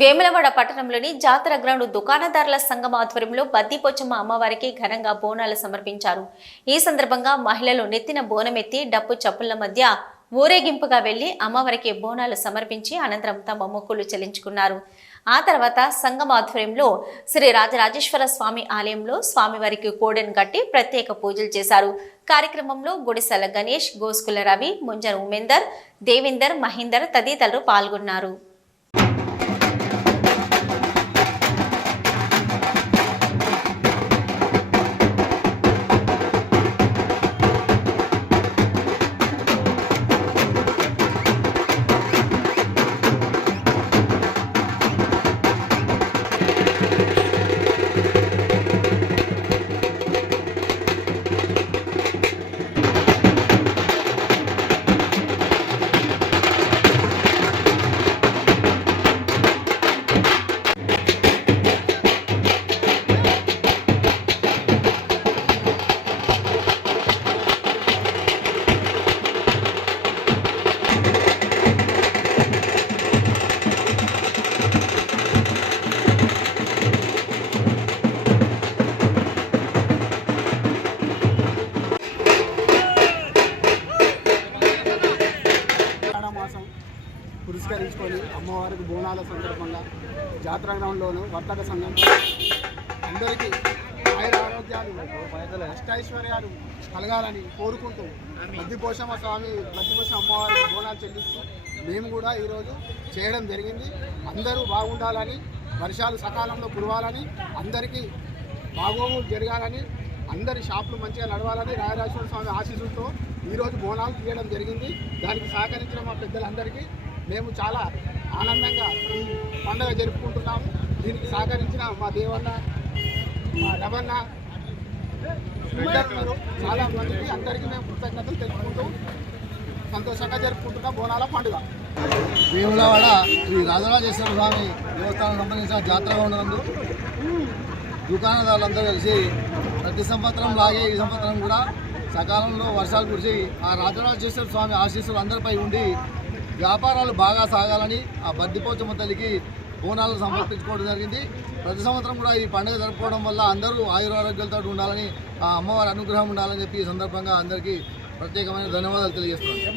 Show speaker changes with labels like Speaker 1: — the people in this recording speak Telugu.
Speaker 1: వేములవాడ పట్టణంలోని జాతర గ్రౌండ్ దుకాణదారుల సంఘం ఆధ్వర్యంలో బద్దిపోచమ్మ అమ్మవారికి ఘనంగా బోనాలు సమర్పించారు. ఈ సందర్భంగా మహిళలు నెత్తిన బోనమెత్తి డప్పు చప్పుల మధ్య ఊరేగింపుగా వెళ్ళి అమ్మవారికి బోనాలు సమర్పించి అనంతరం తమ మొక్కులు చెల్లించుకున్నారు. ఆ తర్వాత సంఘం ఆధ్వర్యంలో శ్రీ రాజరాజేశ్వర స్వామి ఆలయంలో స్వామివారికి కోడెను కట్టి ప్రత్యేక పూజలు చేశారు. కార్యక్రమంలో గుడిసెల గణేష్ గోస్కుల రవి ముంజర్ ఉమేందర్ దేవిందర్ మహేందర్ తదితరులు పాల్గొన్నారు.
Speaker 2: పురస్కరించుకొని అమ్మవారికి బోనాల సందర్భంగా జాతర గ్రౌండ్లోను వర్తక సంఘం అందరికీ ఆయుర ఆరోగ్యాలు అష్టైశ్వర్యాలు కలగాలని కోరుకుంటూ బద్దిపోషమ్మ స్వామి బద్దిపోషమ్మ అమ్మవారికి బోనాలు చెల్లిస్తూ మేము కూడా ఈరోజు చేయడం జరిగింది. అందరూ బాగుండాలని వర్షాలు సకాలంలో కురవాలని అందరికీ బాగోగులు జరగాలని అందరి షాపులు మంచిగా నడవాలని రాయరాజేశ్వర స్వామి ఆశీస్సులతో ఈరోజు బోనాలు తీయడం జరిగింది. దానికి సహకరించిన మా పెద్దలందరికీ మేము చాలా ఆనందంగా ఈ పండుగ జరుపుకుంటున్నాము. దీనికి సహకరించిన మా దేవన్న మా రమన్న చాలా మందికి అందరికీ మేము కృతజ్ఞతలు తెలుపుకుంటూ సంతోషంగా జరుపుకుంటున్న బోనాల పండుగ.
Speaker 3: వేములవాడ శ్రీ రాజరాజేశ్వర స్వామి దేవస్థానం సంబంధించిన జాతర ఉన్నందు దుకాణదారులందరూ కలిసి ప్రతి సంవత్సరం లాగే ఈ సంవత్సరం కూడా సకాలంలో వర్షాలు కురిసి ఆ రాజరాజేశ్వర స్వామి ఆశీస్సులు అందరిపై ఉండి వ్యాపారాలు బాగా సాగాలని ఆ బద్దిపోచమ్మ తల్లికి బోనాలను సమర్పించుకోవడం జరిగింది. ప్రతి సంవత్సరం కూడా ఈ పండుగ జరుపుకోవడం వల్ల అందరూ ఆయురారోగ్యాలతో ఉండాలని ఆ అమ్మవారి అనుగ్రహం ఉండాలని చెప్పి ఈ సందర్భంగా అందరికీ ప్రత్యేకమైన ధన్యవాదాలు తెలియజేస్తున్నాను.